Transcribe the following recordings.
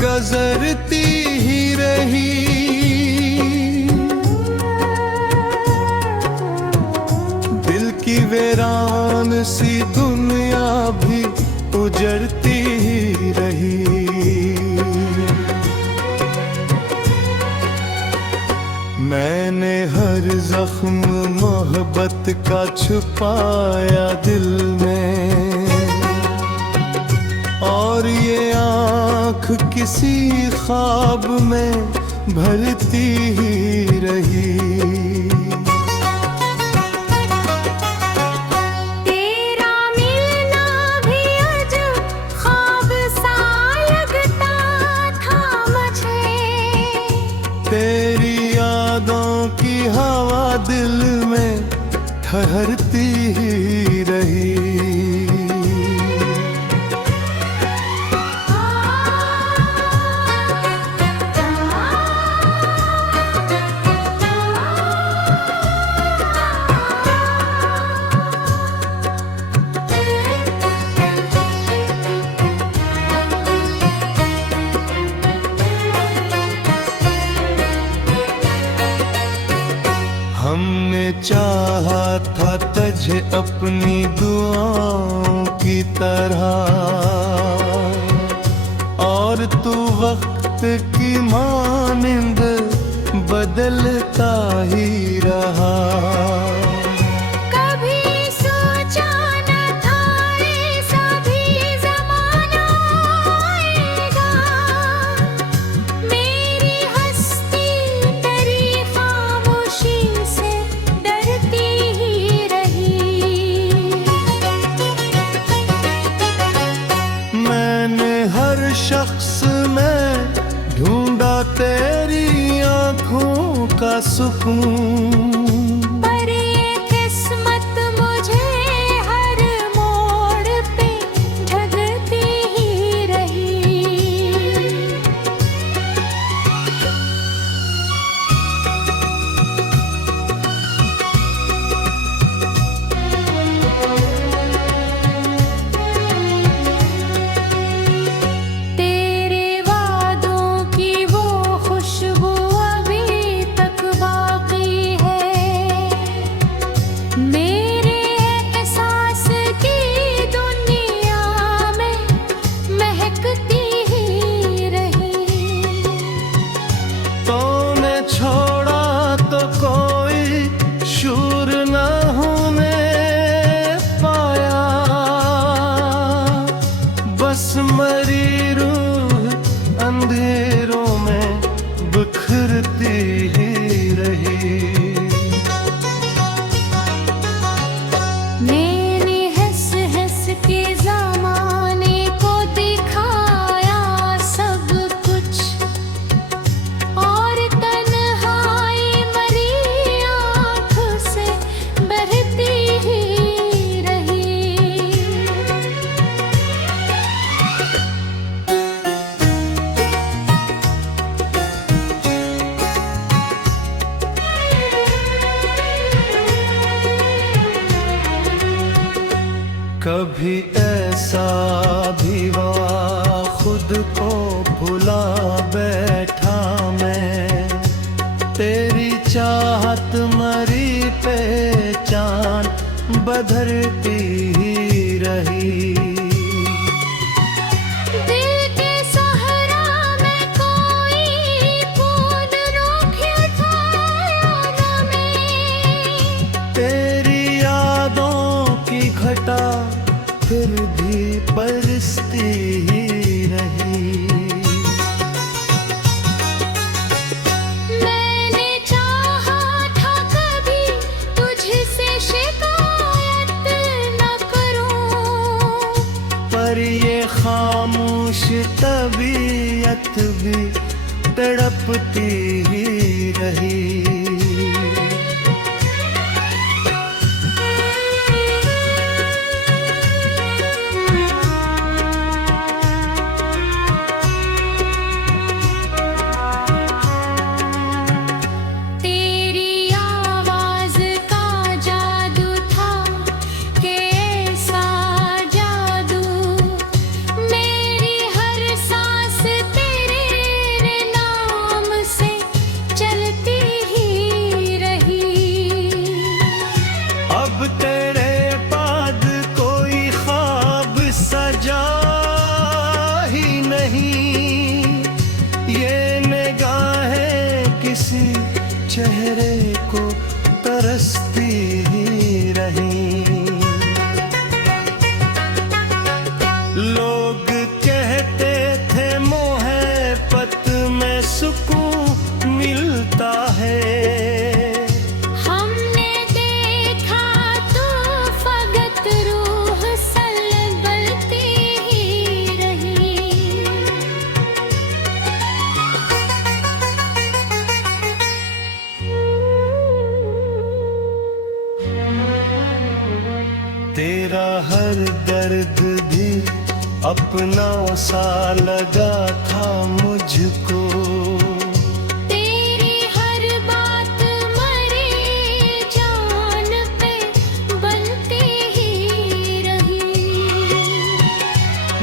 गुजरती ही रही। दिल की वीरान सी दुनिया भी उजड़ती ही रही। मैंने हर जख्म मोहब्बत का छुपाया दिल में, और ये आँख किसी ख्वाब में भरती ही रही। तेरा मिलना भी अजब ख्वाब सा लगता था मुझे। तेरी यादों की हवा दिल में ठहरती ही रही। हमने चाहा था तुझे अपनी दुआओं की तरह, और तू वक्त की मानिंद बदलता ही रहा। कभी सोचा न था ऐसा भी ज़माना आएगा। मेरी हस्ती तेरी खामोशी से डरती ही रही। मैंने हर शख्स में ढूंढा तेरी आँखों का सुकून, पर ये किस्मत मुझे हर मोड़ पे ठगती ही रही। तेरे वादों की वो खुशबू अभी तक बाकी है। मेरे एहसास की दुनिया में महकती ही रही। तूने छोड़ा तो कोई शूर न होने पाया, बस मरी रूह अंधेरों में बिखरती ही रही। मैंने हंस हंस के ज़माने को दिखाया सब कुछ, और तन्हाई मरी आँख से बहती ही रही। कभी ऐसा भी हुआ खुद को भुला बैठा मैं, तेरी चाहत मरी पहचान बदलती ही रही। दिल के सहरा में कोई बूंद रूठी छाया में, तेरी यादों की घटा फिर भी बरसती ही रही। मैंने चाहा था कभी तुझसे शिकायत न करूं, पर ये खामोश तबीयत भी तड़पती ही रही। तेरे चेहरे को तरसती ही रही। लोग कहते थे मोहब्बत में सुकून मिलता है। हमने देखा तो फगत रूह सलबलती ही रही। तेरा हर दर्द भी अपना सा लगा था मुझको। तेरी हर बात मरी जान पे बनती ही रही।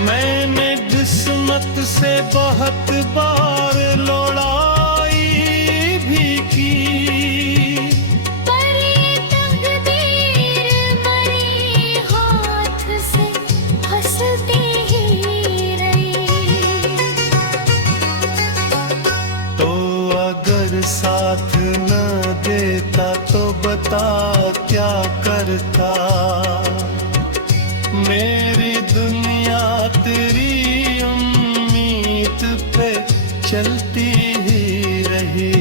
मैंने जिस्मत से बहुत बार लड़ाई भी की। पर ये तकदीर मरी हाथ से हंसती ही रही। तो अगर साथ न देता तो बता क्या करता। मेरी दुनिया तेरी उम्मीद पे चलती ही रही।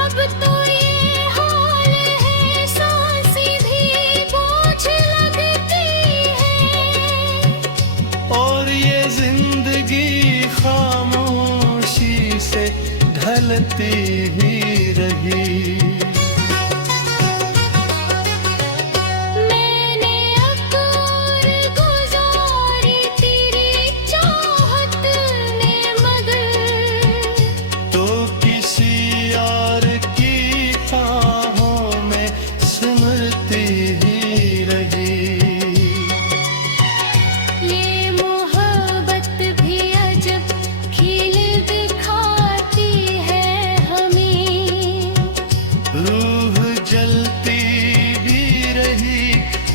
अब तो ये हाल है सांसें भी बोझ लगती है। और ये जिंदगी खामोशी से ढलती ही रही। मैंने अकूर गुजारी तेरी चाहत में मगर। तो किसी और की बाहों में सिमरती ही रही। ये मोहब्बत भी अजब खिल दिखाती है हमें। रूह जलती भी रही,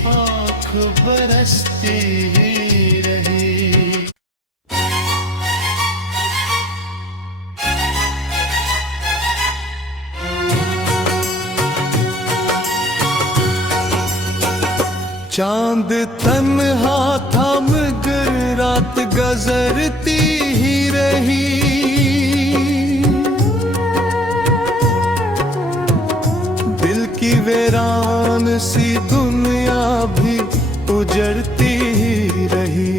आँख बरसती ही रही। चांद तन्हा था मगर रात गुजरती ही रही। दिल की वीरान सी दुनिया भी उजड़ती ही रही।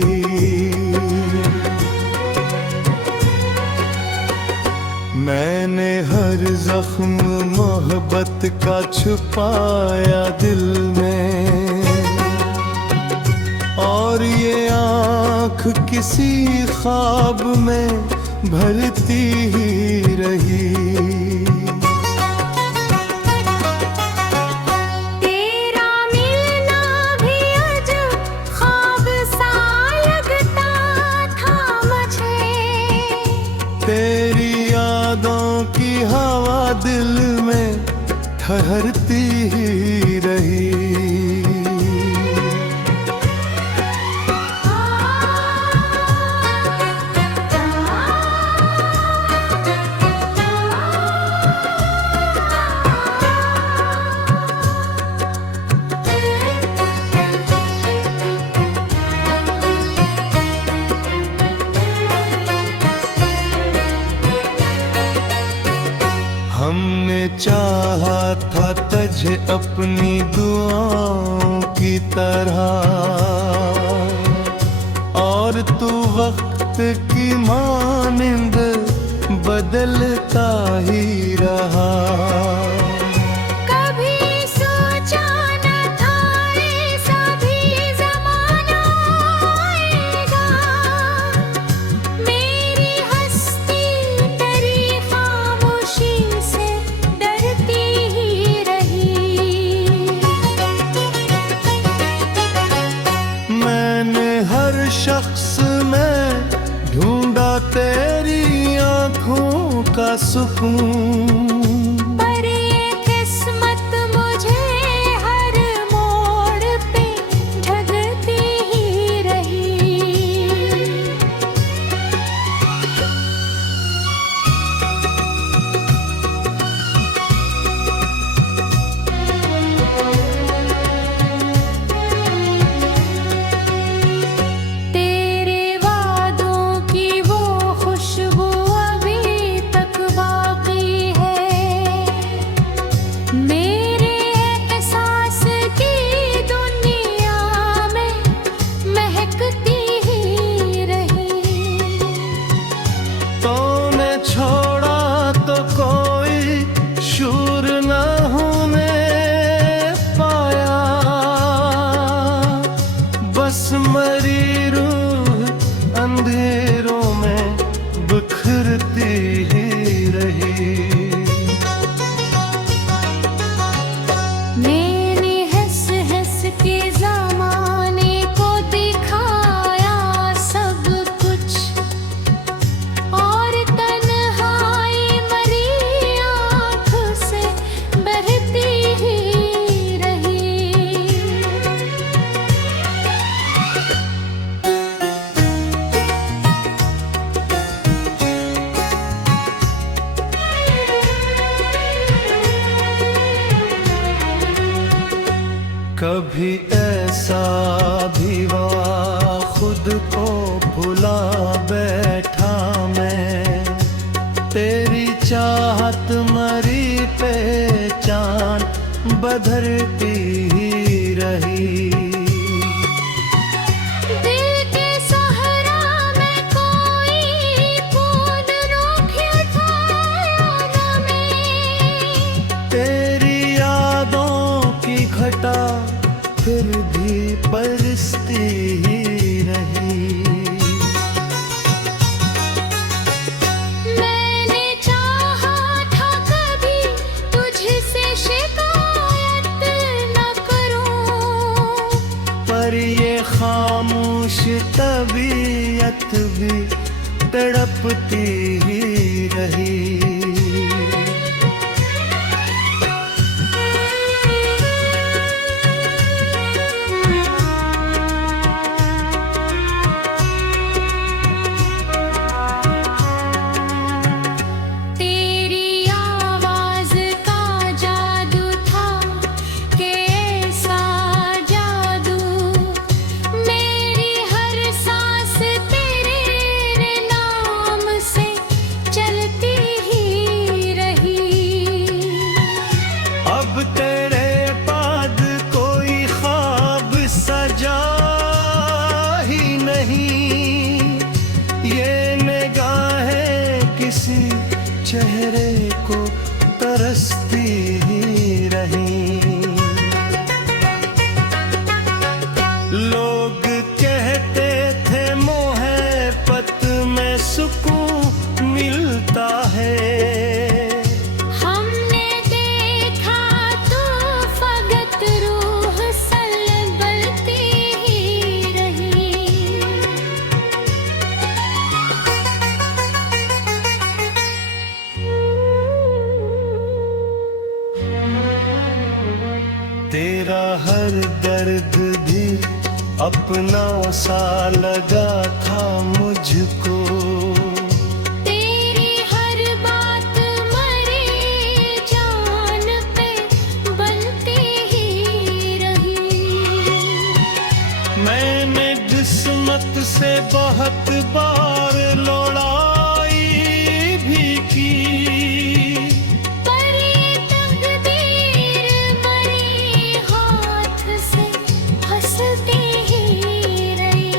मैंने हर जख्म मोहब्बत का छुपाया दिल में। और ये आँख किसी ख्वाब में भरती ही रही। तेरा मिलना भी अजब ख्वाब सा लगता था मुझे। तेरी यादों की हवा दिल में ठहरती ही रही। हमने चाहा था तुझे अपनी दुआओं की तरह। और तू वक्त की मानिंद बदलता ही रहा। कभी सोचा न था ऐसा भी ज़माना आएगा। मेरी हस्ती तेरी खामोशी से डरती ही रही। मैंने हर शख्स में ढूंढा तेरी आँखों का सुकून। पर ये किस्मत मुझे हर मोड़ पे ठगती ही रही। कभी ऐसा भी हुआ खुद को भुला बैठा मैं, तेरी चाहत मरी पहचान बदलती ही रही। दिल के सहरा में कोई बूंद रूठी छाया न में, तेरी यादों की घटा फिर भी बरसती ही रही। मैंने चाहा था कभी तुझसे शिकायत न करूं, पर ये खामोश तबीयत भी तड़पती ही रही। तेरी आवाज का जादू था कि ऐसा जादू, मेरी हर सांस तेरे नाम से चलती ही रही। अब तेरे बाद कोई ख्वाब सजा ही नहीं, ये निगाहें किसी चेहरे को तरसती ही रही। लोग कहते थे मोहब्बत में सुकून मिलता है, हमने देखा तो फगत रूह सलबलती ही रही। तेरा हर दर्द भी अपना सा लगा था मुझको, तेरी हर बात मरी जान पे बनती ही रही। मैंने जिस्मत से बहुत बार लड़ाई भी की, पर ये तकदीर मरी हाथ से हंसती ही रही।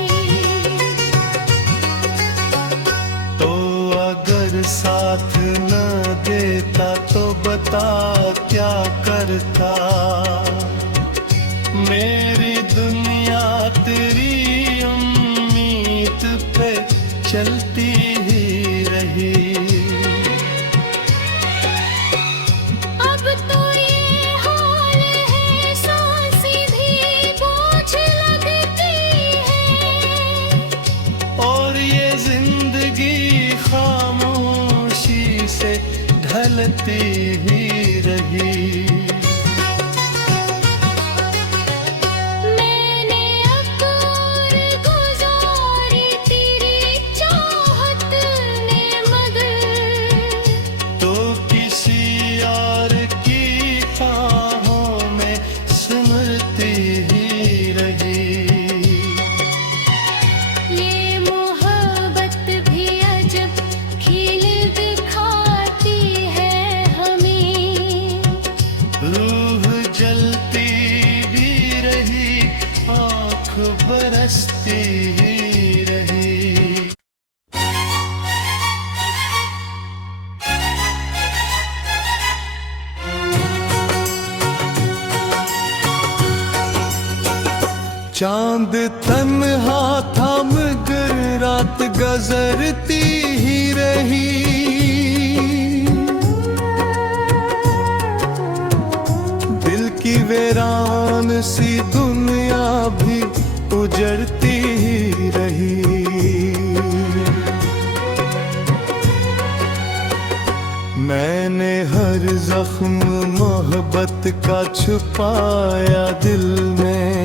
तो अगर साथ न देता तो बता क्या करता, मेरी दुनिया तेरी उम्मीद पे चलती ही रही। अब तो ये हाल है सांसें भी बोझ लगती है, और ये जिंदगी खामोशी से ढलती ही रही। मैंने अकूर गुजारी तेरी चाहत ने मगर, तो किसी यार की बाहों में सिमरती ही रही। ये मोहब्बत भी अजब खिल दिखाती है हमें। रूह जलती भी रही, आँख बरसती ही रही। चांद तन्हा था मगर रात गुजरती ही रही। दिल की वीरान सी दुनिया भी उजड़ती ही रही। मैंने हर जख्म मोहब्बत का छुपाया दिल में,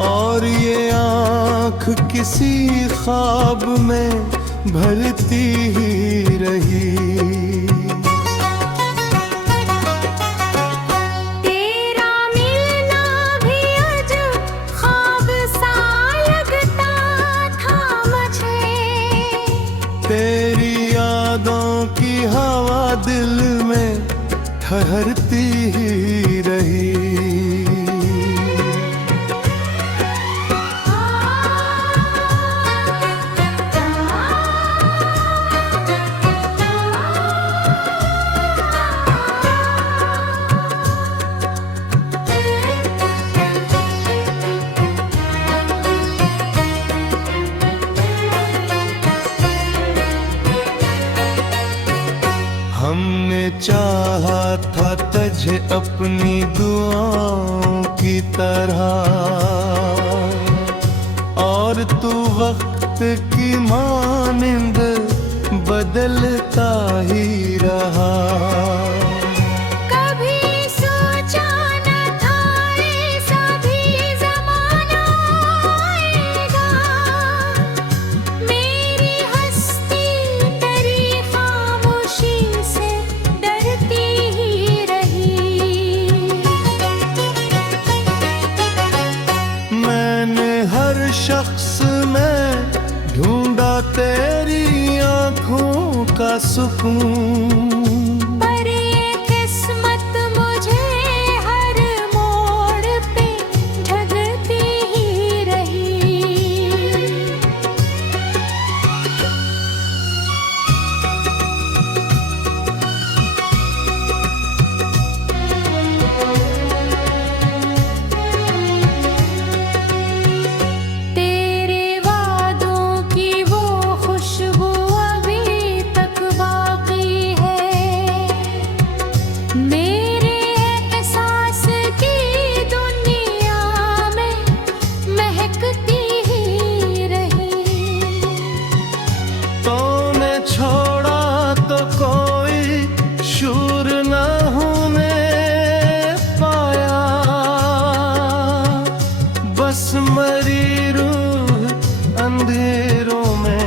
और ये आँख किसी ख्वाब में भरती ही रही। तेरा ठहरती ही रही। हमने चाहा था तुझे अपनी दुआओं की तरह, और तू वक्त की मानिंद बदलता ही रहा। कभी सोचा न था ऐसा भी ज़माना आएगा, मेरी हस्ती तेरी खामोशी से डरती ही रही। मैंने हर शख्स में ढूंढा तेरी आँखों का सुकून, पर ये किस्मत मुझे हर मोड़ पे ठगती ही रही। तेरे वादों की वो खुशबू अभी तक बाकी है, मेरे एहसास की दुनिया में महकती ही रही। तूने छोड़ा तो कोई शूर न होने पाया, बस मरी रूह अंधेरों में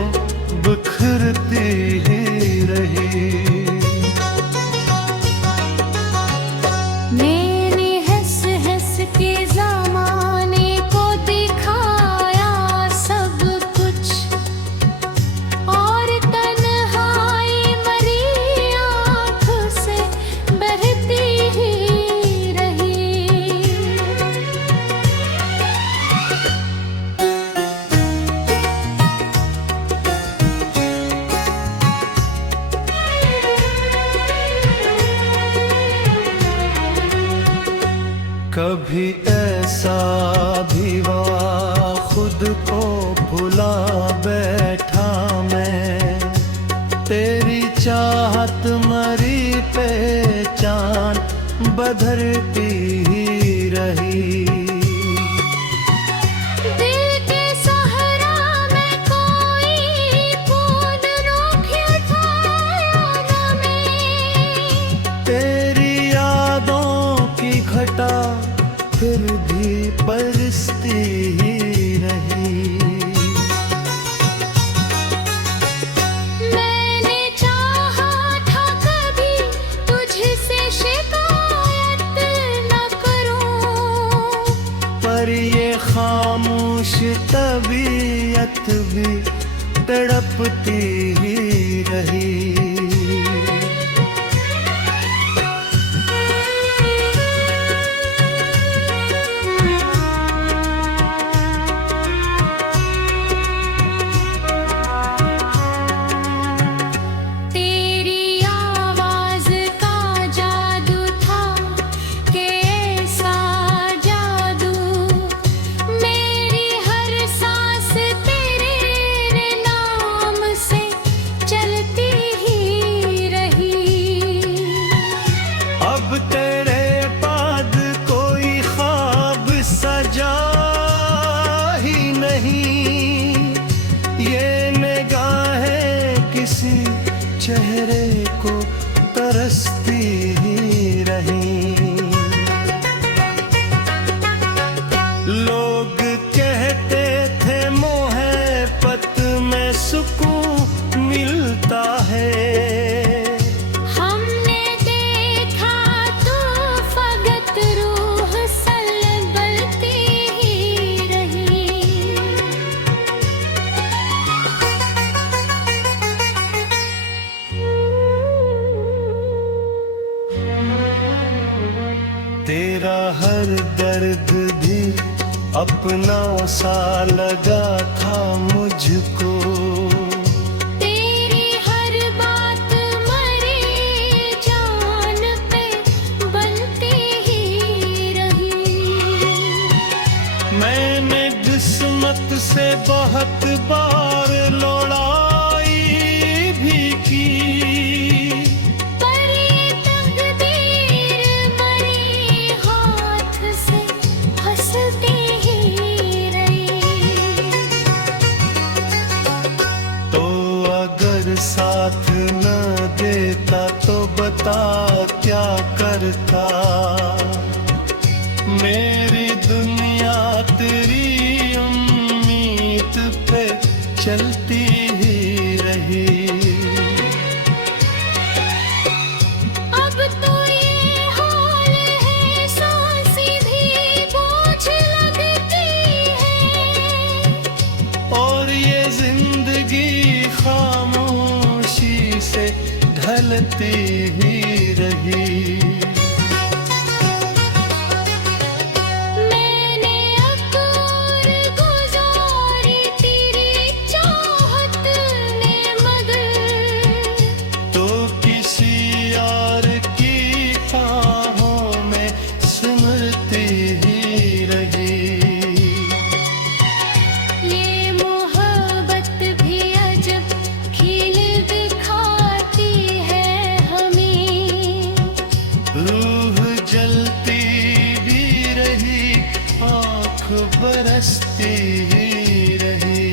बिखरती ही रही। मैंने हंस हंस के ज़माने को दिखाया सब कुछ, और तन्हाई मरी आँख से बहती ही रही। कभी ऐसा भी हुआ खुद को भुला बैठा मैं, तेरी चाहत मरी पहचान बदलती ही रही। दिल के सहरा में कोई बूंद रूठी छाया न में, तेरी यादों की घटा फिर भी बरसती ही रही। मैंने चाहा था कभी तुझसे शिकायत न करूं, पर ये खामोश तबीयत भी तड़पती ही रही। तेरी आवाज़ का जादू था कि ऐसा जादू, मेरी हर सांस तेरे नाम से चलती ही रही। अब तेरे बाद कोई ख्वाब सजा ही नहीं, ये निगाहें किसी चेहरे को तरसती ही रही। लोग कहते थे मोहब्बत में सुकून मिलता है, हमने देखा तो फगत रूह सलबलती ही रही। हर दर्द भी अपना सा लगा था मुझको। तेरी हर बात मरे जान पे बनती ही रही। मैंने किस्मत से बहुत बार लड़ाई भी की, पर ये तकदीर मरे हाथ से हंसती ही रही। तो अगर साथ न देता तो बता क्या करता। मेरी दुनिया तेरी उम्मीद पे चलती ही रही। अब तो ये हाल है, सांसें भी बोझ लगती है। और ये जिंदगी खामोशी से ढलती ही रही। मैंने अकूर गुजारी तेरी चाहत में मगर, तो किसी यार की बाहों में सिमरती ही रही। ये मोहब्बत भी अजब खिल दिखाती है हमें। रूह जलती भी रही, आँख बरसती ही रही।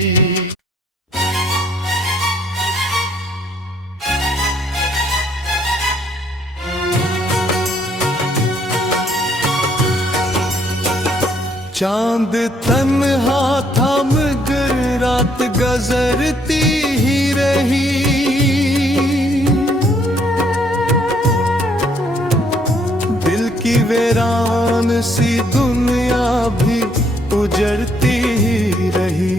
चांद तन्हा था मगर रात गुजरती ही रही। दिल की वीरान सी दुनिया भी उजड़ती ही रही।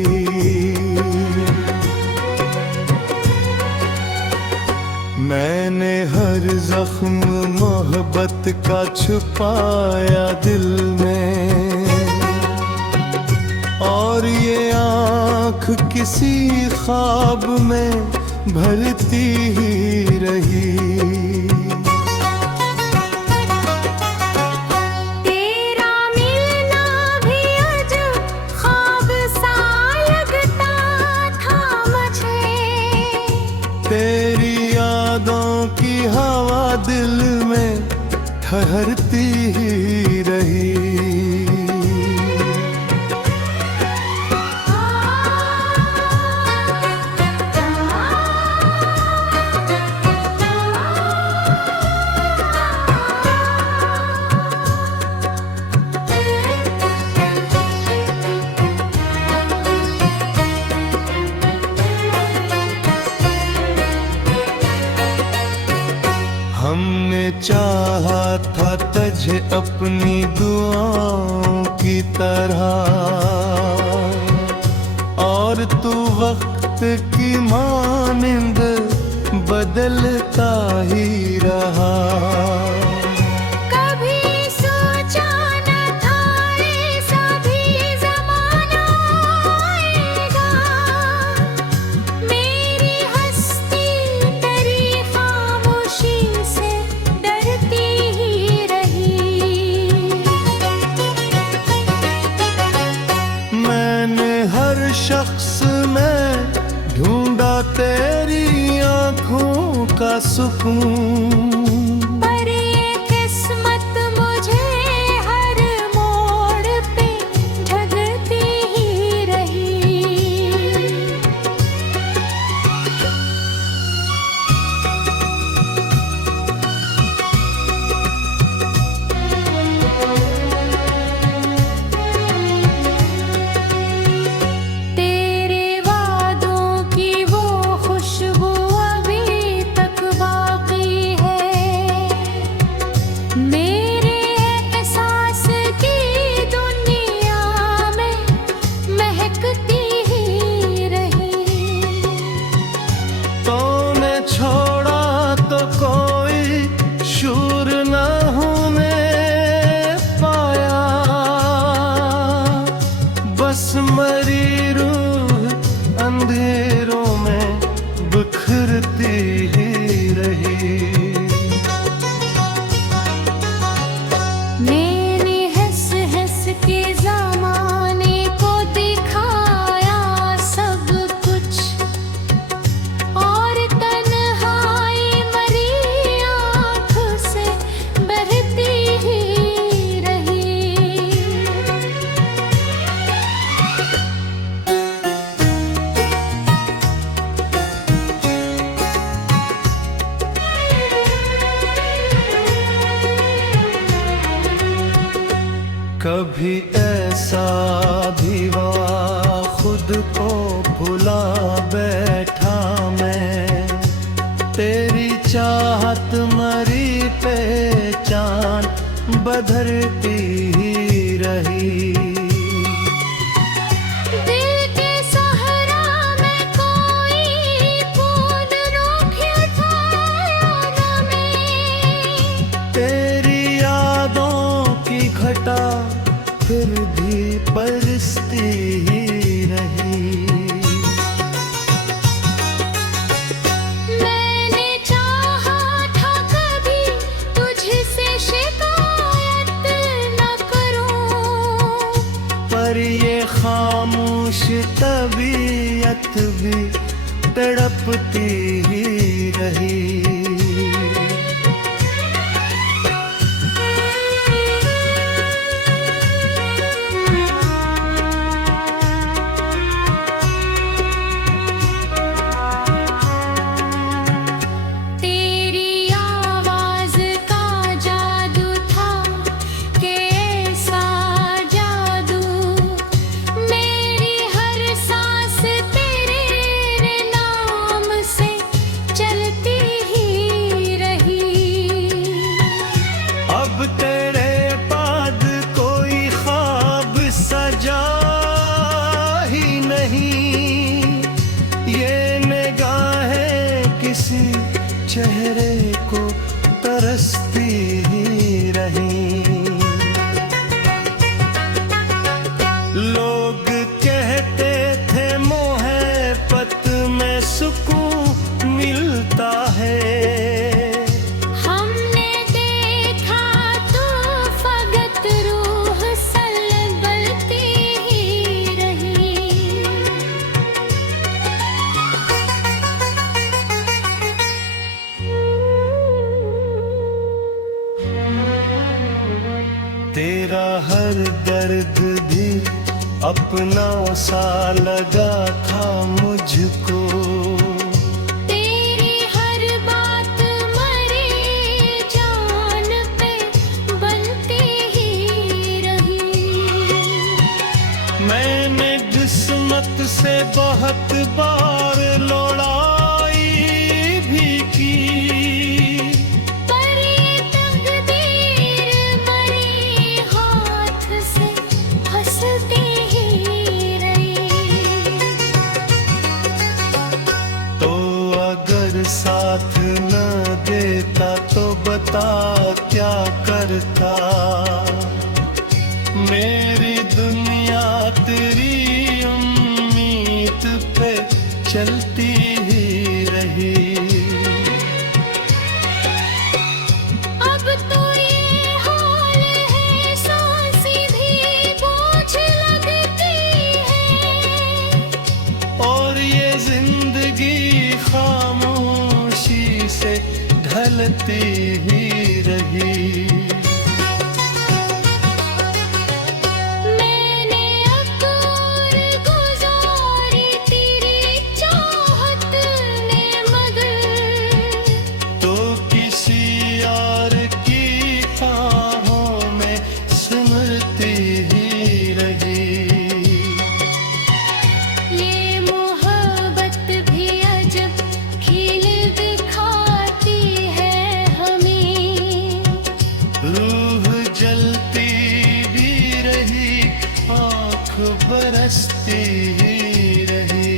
मैंने हर जख्म मोहब्बत का छुपाया दिल में, और ये आँख किसी ख्वाब में भरती ही रही। तेरा मिलना भी अजब ख्वाब सा लगता था मुझे। तेरी यादों की हवा दिल में ठहरती ही रही। हमने चाहा था तुझे अपनी दुआओं की तरह, और तू वक्त की मानिंद बदलता ही रहा। कभी सोचा न था ऐसा भी ज़माना आएगा। मेरी हस्ती तेरी खामोशी से डरती ही रही। मैंने हर शख्स में ढूंढा तेरी आँखों का सुकून, पर ये किस्मत मुझे हर मोड़ पे ठगती ही रही। तेरे वादों की वो खुशबू अभी तक बाकी है। कभी ऐसा भी हुआ खुद को भुला बैठा मैं, तेरी चाहत मरी पहचान बदलती ही रही। दिल के सहरा में कोई बूंद रूठी छाया न में, तेरी यादों की घटा फिर भी बरसती ही रही। मैंने चाहा था कभी तुझसे शिकायत न करूं, पर ये खामोश तबीयत भी तड़पती ही रही। तेरी आवाज का जादू था कि ऐसा जादू, मेरी हर सांस तेरे नाम से चलती ही रही। अब तेरे बाद कोई ख्वाब सजा ही नहीं, ये निगाहें किसी चेहरे को तरसती ही रही। लोग कहते थे मोहब्बत में सुकून मिलता है, हमने देखा तो फगत रूह सलबलती ही रही। तेरा हर दर्द भी अपना सा लगा था मुझको, तेरी हर बात मरी जान पे बनती ही रही। मैंने किस्मत से बहुत बार लड़ाई भी की, पर ये तकदीर मरी हाथ से हंसती ही रही। तो अगर साथ न देता तो बता क्या करता, मेरी दुनिया तेरी उम्मीद पे चलती ही रही। अब तो ये हाल है, सांसें भी बोझ लगती है, और ये जिंदगी खामोशी से ढलती ही रही। मैंने अकूर गुजारी तेरी चाहत ने मगर, तो किसी और की बाहों में सिमरती ही रही। ये मोहब्बत भी अजब खिल दिखाती है हमें, रूह जलती भी रही, आँख बरसती ही रही।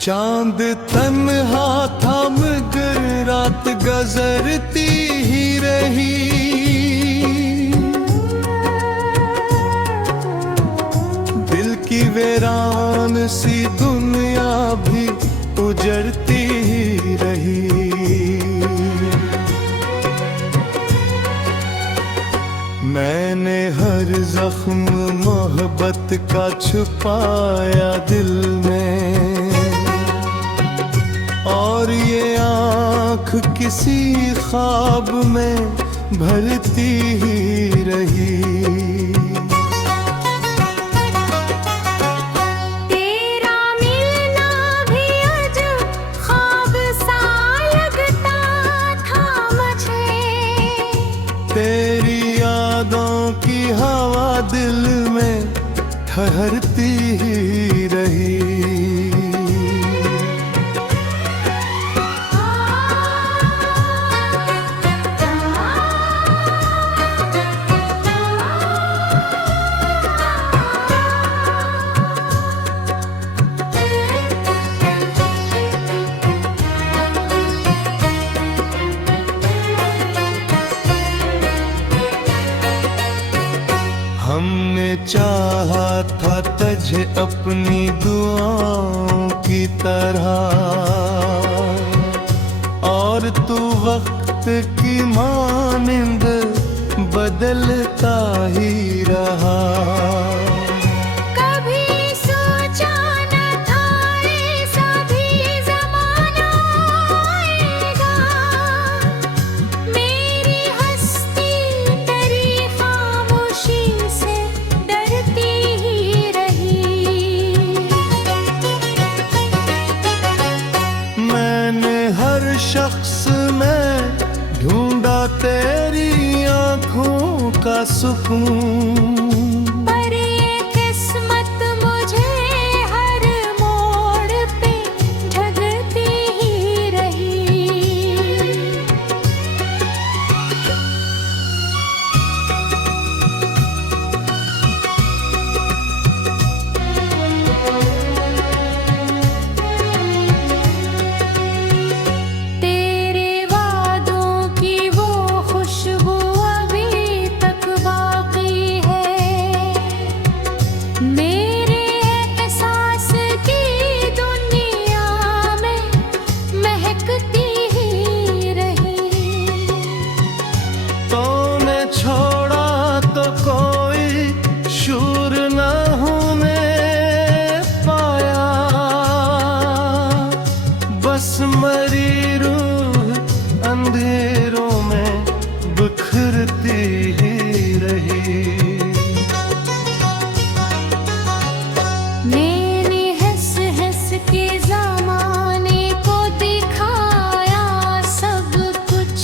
चांद तन्हा था मगर रात गुजरती ही रही। दिल की वीरान सी दुनिया भी उजड़ती ही रही। मैंने हर जख्म मोहब्बत का छुपाया दिल में, और ये आँख किसी ख्वाब में भरती ही रही। तेरा ठहरती ही रही। हमने चाहा था तुझे अपनी दुआओं की तरह, और तू वक्त की मानिंद बदलता ही रहा। कभी सोचा न था ऐसा भी ज़माना आएगा, मेरी हस्ती तेरी खामोशी से डरती ही रही। मैंने हर शख्स में ढूंढा तेरी आँखों का सुकून, पर ये किस्मत मुझे हर मोड़ पे ठगती ही रही। तेरे वादों की वो खुशबू अभी तक बाकी है, मेरे एहसास की दुनिया में महकती ही रही। तूने छोड़ा तो कोई शूर न होने पाया, बस मरी रूह अंधेरों में बिखरती ही रही। मैंने हंस हंस के ज़माने को दिखाया सब कुछ,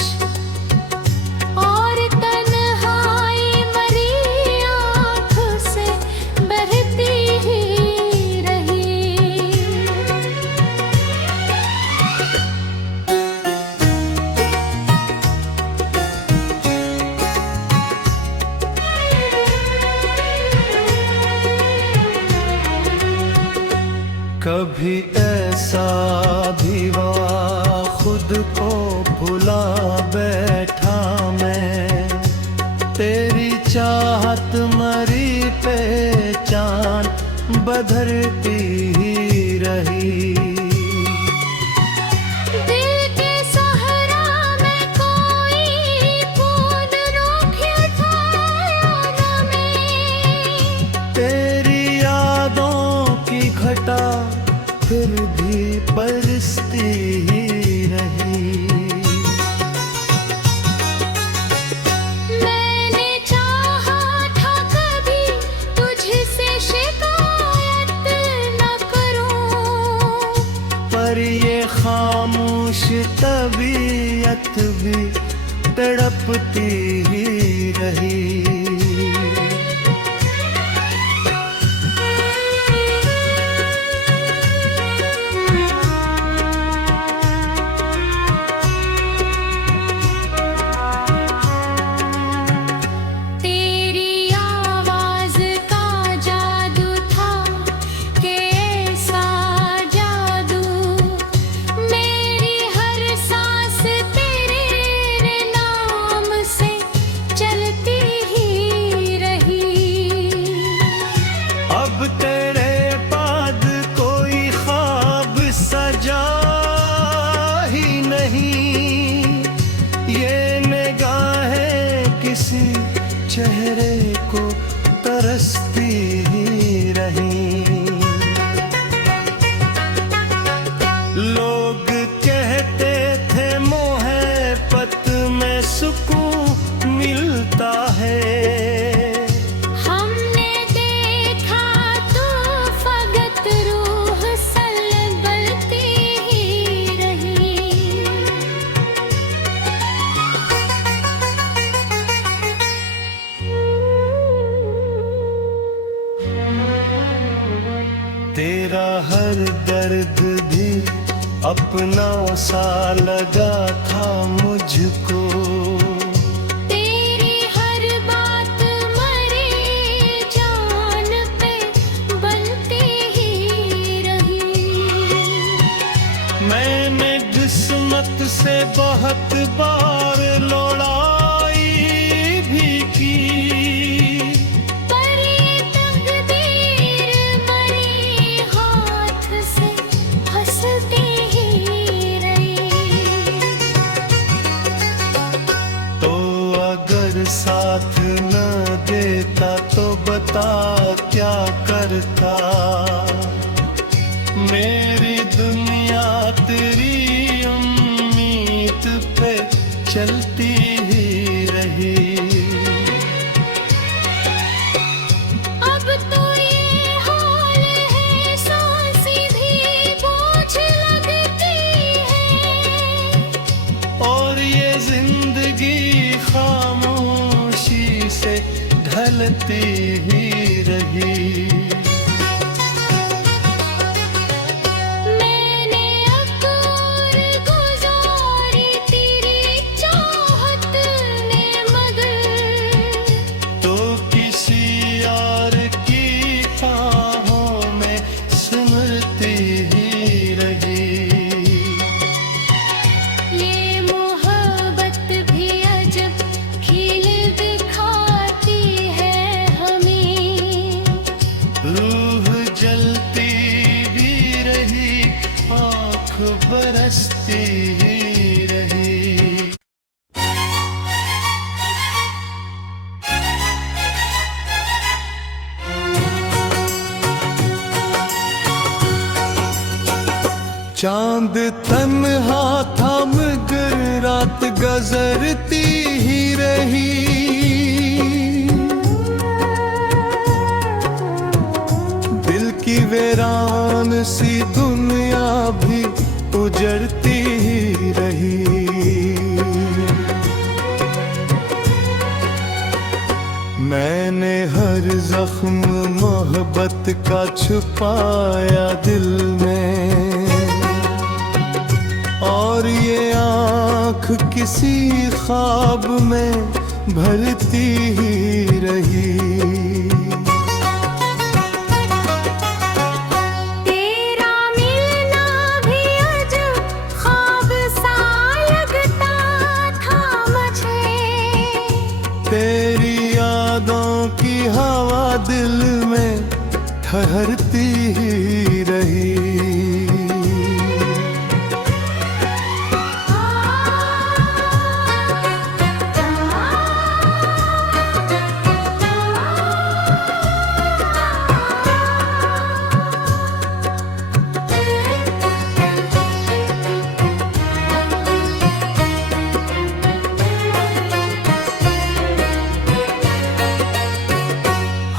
और तन्हाई मरी आँख से बहती ही रही। कभी ऐसा भी हुआ खुद को भुला बैठा मैं, तेरी चाहत मरी पहचान बदलती ही रही। दिल के सहरा में कोई बूंद रूठी छाया न में, तेरी यादों की घटा फिर भी बरसती ही रही। मैंने चाहा था कभी तुझसे शिकायत न करूं, पर ये खामोश तबीयत भी तड़पती ही रही। तेरी आवाज़ का जादू था कि ऐसा जादू, मेरी हर सांस तेरे नाम से चलती ही तेरा हर दर्द भी अपना सा लगा था मुझको। तेरी हर बात मरे जान पे बनती ही रही। मैंने किस्मत से बहुत बार लड़ाई भी की, पर ये तकदीर मरे हाथ से हंसती ही रही। तो अगर साथ न देता तो बता क्या करता। मेरी दुनिया तेरी उम्मीद पे चलती ही रही। अब तो ये हाल है, सांसें भी बोझ लगती है। और ये जिंदगी खामोशी से ढलती ही रही। मैंने अकूर गुजारी तेरी चाहत में मगर, तो किसी और की बाहों में सिमरती ही रही। ये मोहब्बत भी अजब खिल दिखाती है हमें। रूह जलती भी रही, आँख बरसती ही रही। चांद तन्हा था मगर रात गुजरती ही रही। दिल की वीरान सी दुनिया भी उजड़ती ही रही। मैंने हर जख्म मोहब्बत का छुपाया दिल में, और ये आँख किसी ख्वाब में भरती ही रही। तेरा मिलना भी अजब ख्वाब सा लगता था मुझे। तेरी यादों की हवा दिल में ठहरती ही रही।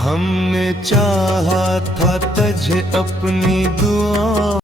हमने चाहा था तुझे अपनी दुआ